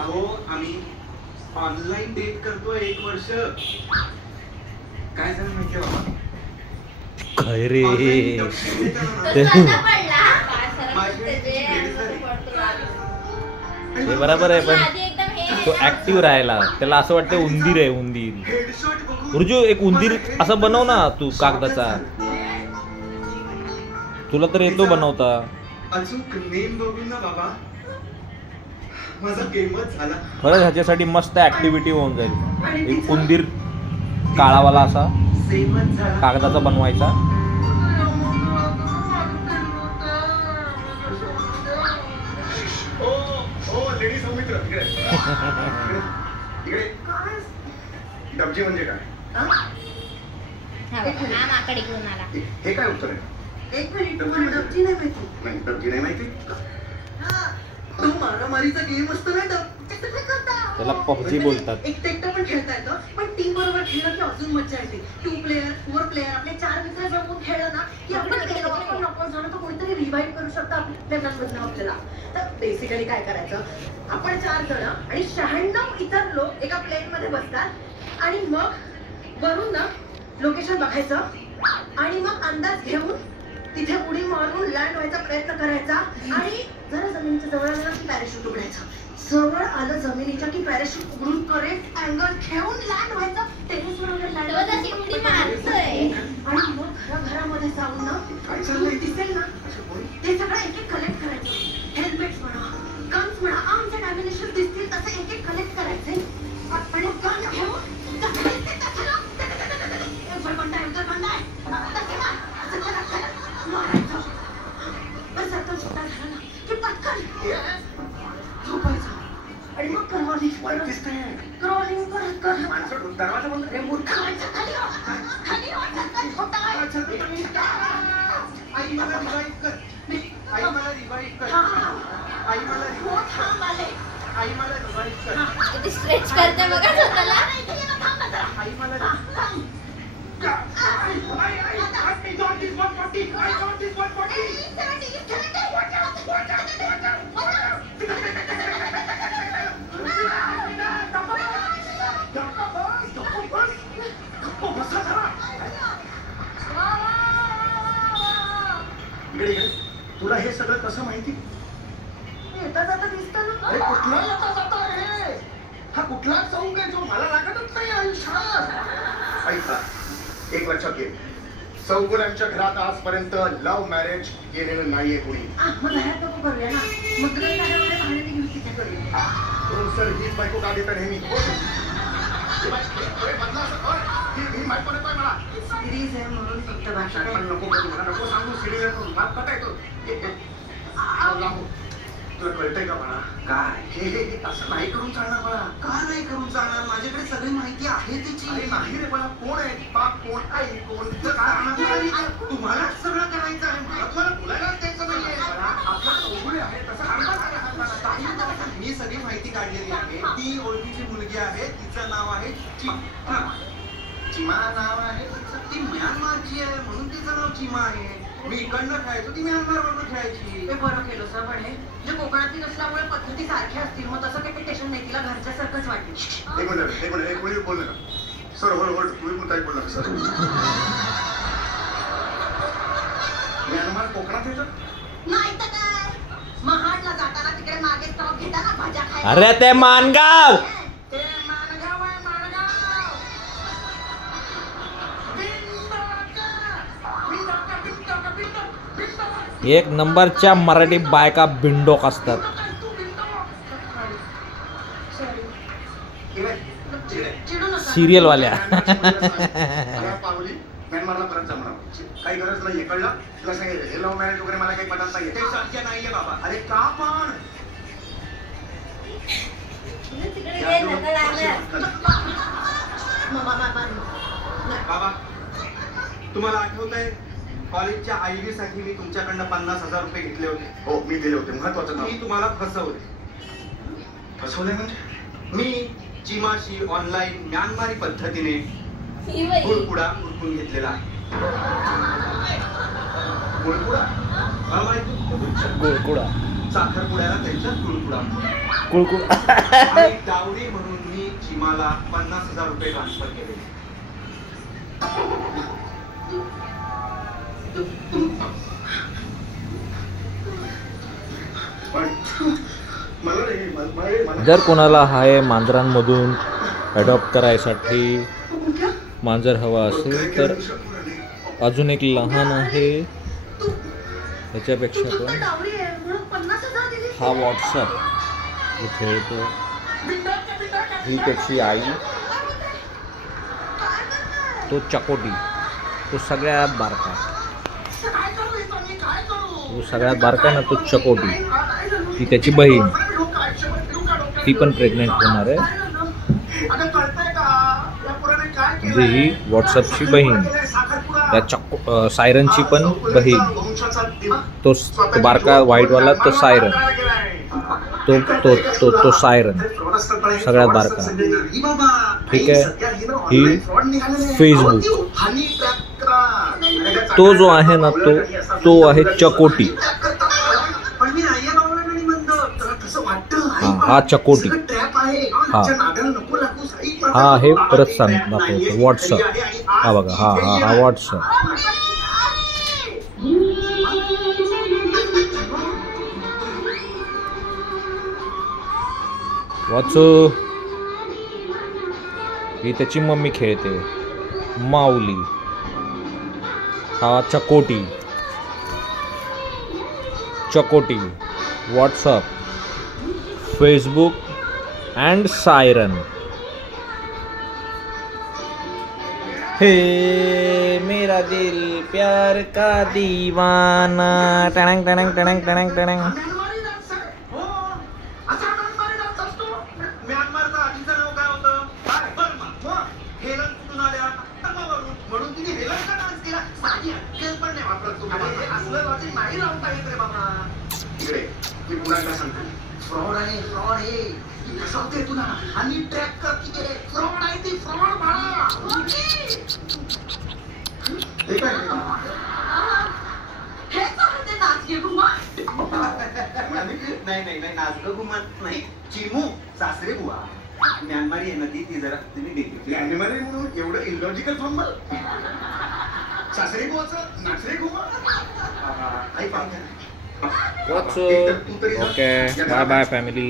अहो आम्ही online date करतोय 1 वर्ष. काय झालं माहितीये बाबा? काय रे हे बरोबर आहे, पण तो ऍक्टिव्ह राहायला त्याला असं वाटतं उंदीर आहे उंदीर. रुजू एक उंदीर असं बनव ना तू कागदाचा, तुला तर येतो बनवता. अचूक नेम बघून ना बाबा माझा गेमच झाला. खरंच ह्याच्यासाठी मस्त ऍक्टिव्हिटी होऊन जाईल. एक उंदीर काळावाला असा सेमच झाला. कागदाचा बनवायचा. लेडीज सौमित्र इकडे इकडे. डबजी म्हणजे काय? हे काय उत्तर आहे? एक मिनिट, तुम्हाला डबजी नाही माहिती? नाही डबजी नाही माहिती. तो मारामारीचा गेम असतो ना, त्याला पबजी बोलतात. एकटं पण खेळता येतं, पण टीम बरोबर खेळलं की अजून मजा येते. 2 प्लेयर 4 प्लेयर आपले 4 मित्र जमून खेळलं ना की आपण आपण झालं तर कोणीतरी रिवाईव्ह करू शकतो आपल्या आपल्याला. तर बेसिकली काय करायचं, आपण 4 जण आणि 96 इतर लोक एका प्लेन मध्ये बसतात आणि मग वरून ना लोकेशन बघायचं आणि मग अंदाज घेऊन तिथे उडी मारून लँड व्हायचा प्रयत्न करायचा. आणि जरा जमिनीच्या जवळ आलं की पॅराशूट उघडायचं. जवळ आलं जमिनीच्या की पॅराशूट उघडून करेक्ट अँगल घेऊन लँड व्हायचं. टेरेसवर वगैरे लँड आणि मग घरामध्ये जाऊन ना काय चाललंय दिसेल ना ते सगळं एक एक कलेक्ट करायचं. हेल्मेट्स म्हणा, गन्स म्हणा, आर्म्स अँड अम्युनिशन दिसतील तसे एक एक कलेक्ट करायचे आणि गन घेऊन आणि मग क्रॉलिंग करत दरवाजा बंद. आई मला रिवाईव्ह कर. आई मला रिवाईव्ह कर. आई मला आई मला रिवाईव्ह कर. किती स्ट्रेच करते बघा स्वतःला. आई मला I got this 140. I got this 140. तुला हे सगळं कसं माहिती? येता जाता दिसतं ना. अरे कुठला येता जाता आहे? हा कुठला चौक आहे जो मला लागतच नाही आयुष्यात? ऐका, एक लक्षात घे, चौगुल्यांच्या घरात आजपर्यंत लव्ह मॅरेज केलेलं नाहीये कोणी. मग घरात नको करूया ना, मग भांडणे घेऊन तिथे करूया. सर ही बायको का देता नेहमी? मला सिरीज आहे म्हणून फक्त भाषा नको मला नको सांगू. सिरीज आहे म्हणून मला पता येतो. तुला कळतंय का म्हणा? काय हे असं नाही करून चालणार मला. का नाही करून चालणार? माझ्याकडे सगळी माहिती आहे तिची. अरे नाही रे, मला कोण आहे बाप, कोण आई, कोणतं काय तुम्हाला सगळं करायचं आहे. मला तुम्हाला बोलायलाच द्यायचं नाहीये. आपलं चौगुले आहे तसं मी सगळी माहिती काढलेली आहे. ती ओळखीची मुलगी आहे, तिचं नाव आहे चिमा नाव आहे तिचं. ती म्यानमारची आहे म्हणून तिचं नाव चिमा आहे. मी इकडनं खेळायचो, ती म्यानमारवरनं खेळायची. हे बरं केलं सर, पण हे जे कोकणातील असल्यामुळे पद्धती सारख्या असतील, मग तसं काही टेन्शन नाही. तिला घरच्यासारखंच वाटेल. एक मिनिट कोणी बोललं ना सर? होल्ड तुम्ही पण काही बोलला सर? म्यानमार कोकणात येतं? नाही तर काय, महाडला जाताना तिकडे मागे स्टॉप घेताना भाज्या खायला. अरे ते मानगाव. ते माणगाव आहे, माणगाव. एक नंबरच्या मराठी बायका बिंडोक असतात. सिरियल वाल्या. पावली म्यानमारला परत जमणार काही गरज नाहीये, कळलं? तुला सांगितलं हे लव्ह मॅरेज वगैरे मला काही पटत नाहीये. ते शक्य नाहीये बाबा. अरे का पण? बाबा तुम्हाला आठवत आहे कॉलेजच्या आयडी साठी मी तुमच्याकडनं 50,000 रुपये घेतले होते? हो मी दिले होते. महत्वाचं मी तुम्हाला फसवले म्हणजे मी चिमाशी ऑनलाईन म्यानमारी पद्धतीने गुळकुडा उरकून घेतलेला आहे. गुळकुडा गुळकुडा साखरपुड्याला त्यांच्यात गुळकुडा. कुळकुळ आणि डावरी म्हणून मी चिमाला 50,000 रुपये ट्रान्सफर केले. पण मला नाही मला जर कोणाला हाय मांजरांमधून अडॉप्ट करायसाठी मांजर हवा असेल तर अजून एक लहान आहे ह्याच्यापेक्षा तुझी पण डावरी आहे म्हणून 50,000 दिली. हा व्हॉट्सअप इथे तो ही त्याची आई तो चकोटी तो सगळ्यात बारका काय करू इथं मी काय करू तो सगळ्यात बारका ना तो चकोटी ती त्याची बहीण ती पण प्रेग्नेंट होणार आहे आता कळतंय का या पोराने काय केलंय? म्हणजे ही व्हॉट्सअपची बहीण या सायरनची पण बहीण वंशाचा दिवा तो बारका व्हाईटवाला तो सायरन तो तो तो तो सायरन सगळ्यात बारका ठीक आहे ही फेसबुक तो जो आहे ना तो आहे चकोटी पण मी नाहीये बावळट म्हणतो तुला कसं वाटतं हा चकोटी ट्रॅप आहे हा. च्या नादाला नको लागू साई. हा आहे परत सांग दाखवतो व्हॉट्सअप हा बघा हा व्हॉट्सअप वाचू ही त्याची मम्मी खेळते माऊली हा चकोटी व्हॉट्सअप फेसबुक अँड सायरन हे मेरा दिल प्यार का दीवाना टणंग टणंग टणंग टणंग टणंग म्यानमारी डान्स आहे. हो. असा म्यानमारी डान्स असतो. म्यानमारचं आधीचं नाव काय होतं? बर्मा. मग हेलन कुठून आल्या? तमावरून. म्हणून तिने हेलनचा डान्स केला. साधी अक्कल पण नाही वापरत तुम्ही. अरे, असलं लॉजिक नाही लावता येत रे बाबा. इकडे मी पुन्हा काय सांगतो फ्रॉड आहे फ्रॉड आहे ती फसवते तुला आणि ट्रॅक करते ते फ्रॉड आहे ती फ्रॉड बाळा हे काय हेच आहे ते नाचगे बुवा. नाही नाचगं गुमान नाही. चिमू सासरे बुवा. म्यानमारी आहे ना ती जरा तुम्ही देखील ॲनिमल म्हणून एवढं इलॉजिकल फॉर्मल सासरे गोवाचं नाचरे गोवा आई पाहते ओके बाय बाय फॅमिली